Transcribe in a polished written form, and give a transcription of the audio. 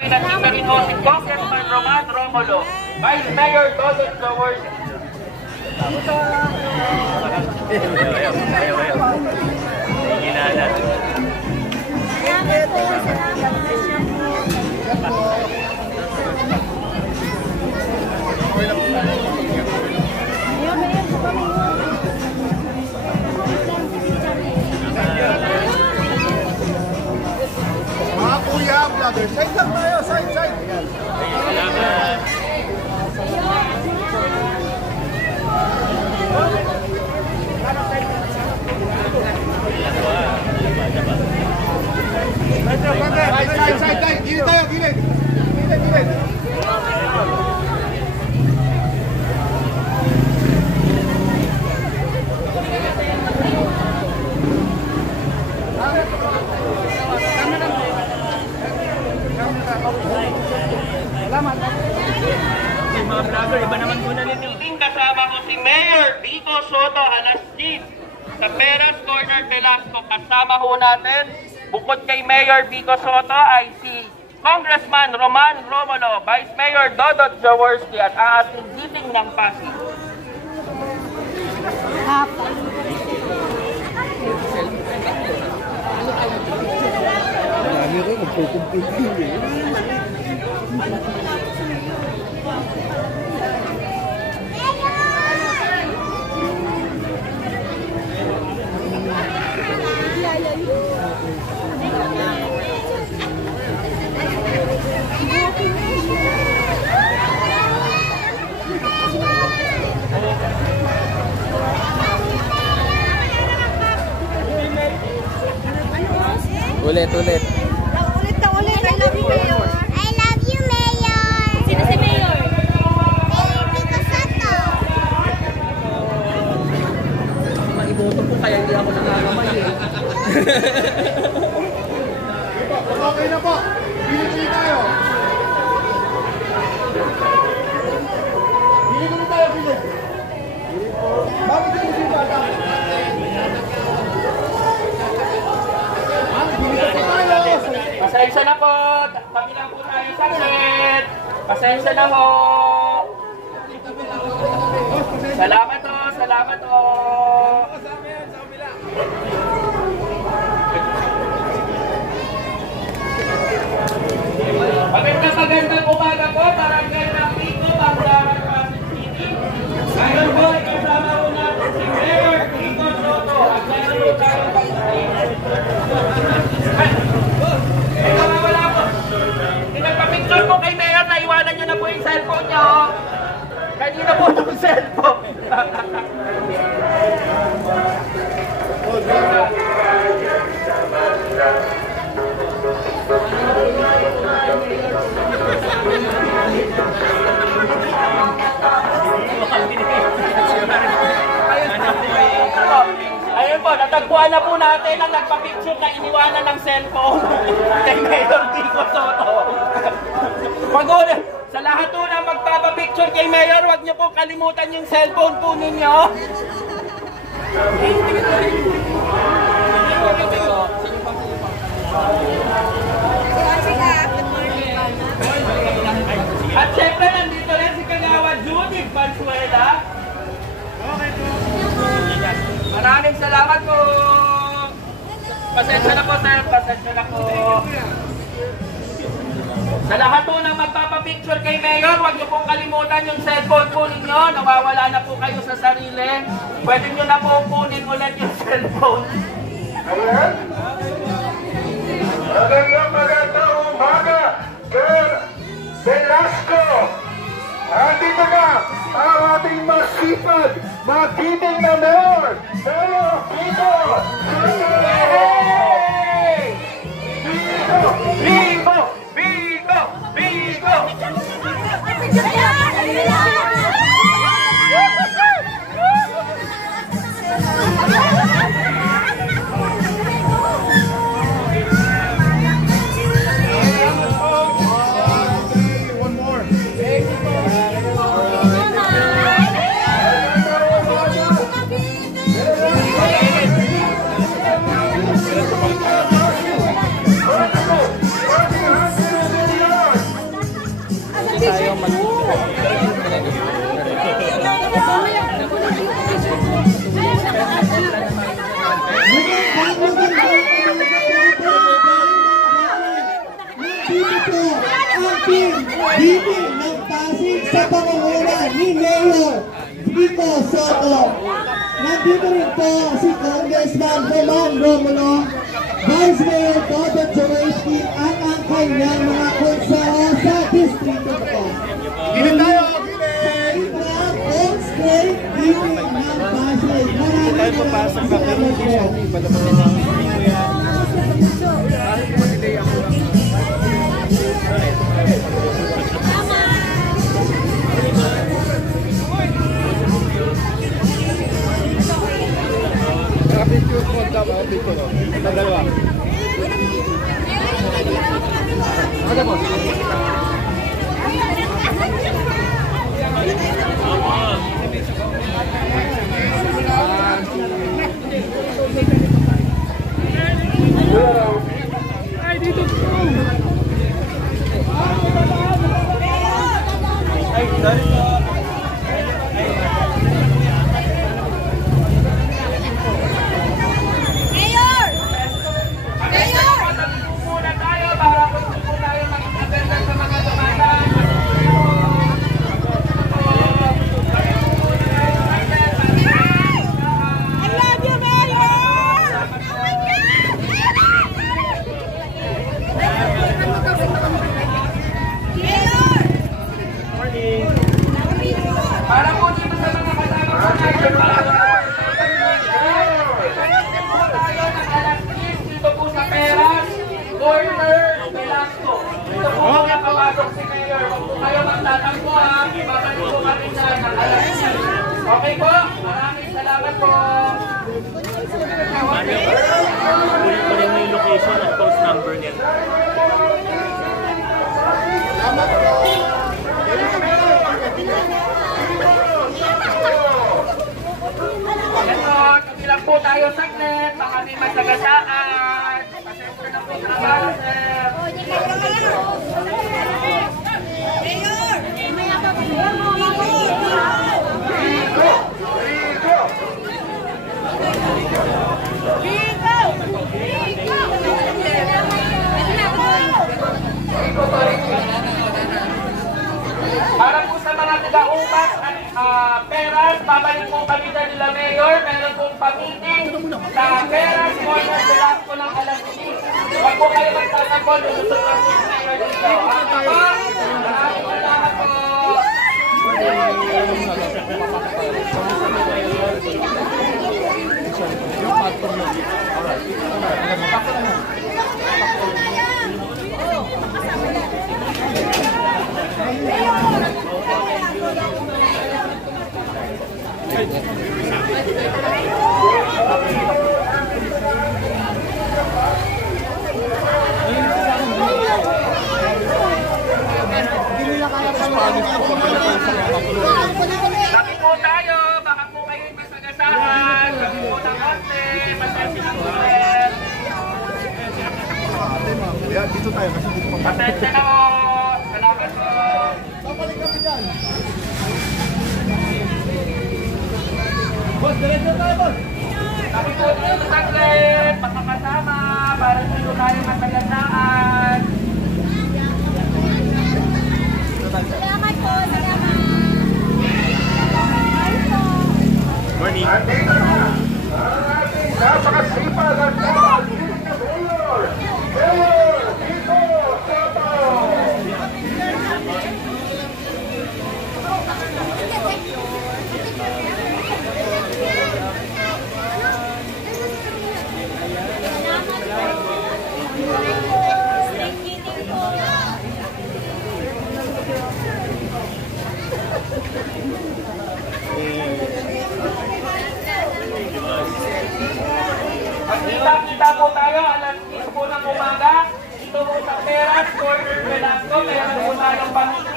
Nandito rin ho si Congressman Roman Romulo, Vice Mayor Dodon Jaworski. Mga kuya, vlogger, side lang tayo, side. Side, gilid tayo, gilid. Mga vlogger, iba naman muna ninyo. Kasama ko si Mayor Vico Soto Alastin sa Peras Corner Velasco. Kasama ho natin, bukod kay Mayor Vico Soto ay si Congressman Roman Romulo, Vice Mayor Dodon Jaworski at ang ating giting ng Pasig. Ulit. Ulit. I love you, Mayor. I love you, Mayor. Sino si Mayor? Mayor Vico Soto. Iboto po kaya hindi ako nangangamay eh. Okay na po, gilid tayo. Gilid tayo. Bakit gilid tayo? Pasensya na po, tabi lang po tayo saglit. Pasensya na ho. Salamat ho. Magandang umaga po, Barangay ng Pico, Panglaran, Pasig City. Ngayon po, kasama po natin si Mayor Vico Soto. At meron po tayo Pinagpapicture po kay Mayor na iwanan nyo na po yung cellphone nyo. Kanina po yung cellphone. Ayun po, natagpuan na po natin ang nagpa-picture na iniwanan ng cellphone kay Mayor Vico Soto. Sa lahat po na magpapapicture kay Mayor, huwag niyo po kalimutan yung cellphone po ninyo. At syempre, nandito rin si Kagawa Judy Pansuela. Maraming salamat po. Pasensya na po, sir. Pasensya na po. Sa lahat po na magpapapicture kay Mayor, huwag niyo pong kalimutan yung cellphone po ninyo. Nawawala na po kayo sa sarili. Pwede niyo na po kunin ulit yung cellphone. Ayan. Magandang umaga, Sir Velasco. Andito na ang ating masipag, magiting na Mayor, Mayor Vico. Vico! Happy tayo mag... Dito ng Pasig sa pangunguna ni Mayor Vico Soto. Nandito rin po si Congressman Roman Romulo, Vice Mayor Toto Chorowski at ang kanyang mga konseho sa distrito po. Gilid tayo! Gilid! On straight meeting ng Pasig. Maraming salamat po. Okay po, maraming salamat po. Kunin mo yung location at post number niya. Ito, kabilang po tayo saglit, baka may masagasaan. Pasensya na po sa mga sir. Para po sa mga taga-umas at peras, babalik po kami na nila Mayor. Meron pong pa-meeting sa Peras Corner Velasco ng alas 10. Huwag po kayo magtatagpo, lulusot lang po sa Mayor dito. Maraming salamat po. Sabi po tayo, baka po kayo masagasahan. Sabi po ng konti, pasensya na po. Yan, dito tayo kasi dito pa. Pasensya na po. Salamat po. Babalik kami dyan. Boss, diretso tayo, boss! Sabi po tayo masaglit, makakasama, para dito tayo masagasahan. Salamat po, salamat. Morning. Andito na ang ating napakasipag at kapag Mayor Vico Soto. Magkita-kita po tayo, alas 10 po ng umaga. Dito po sa Peras Corner Velasco, kaya po tayong pamilya.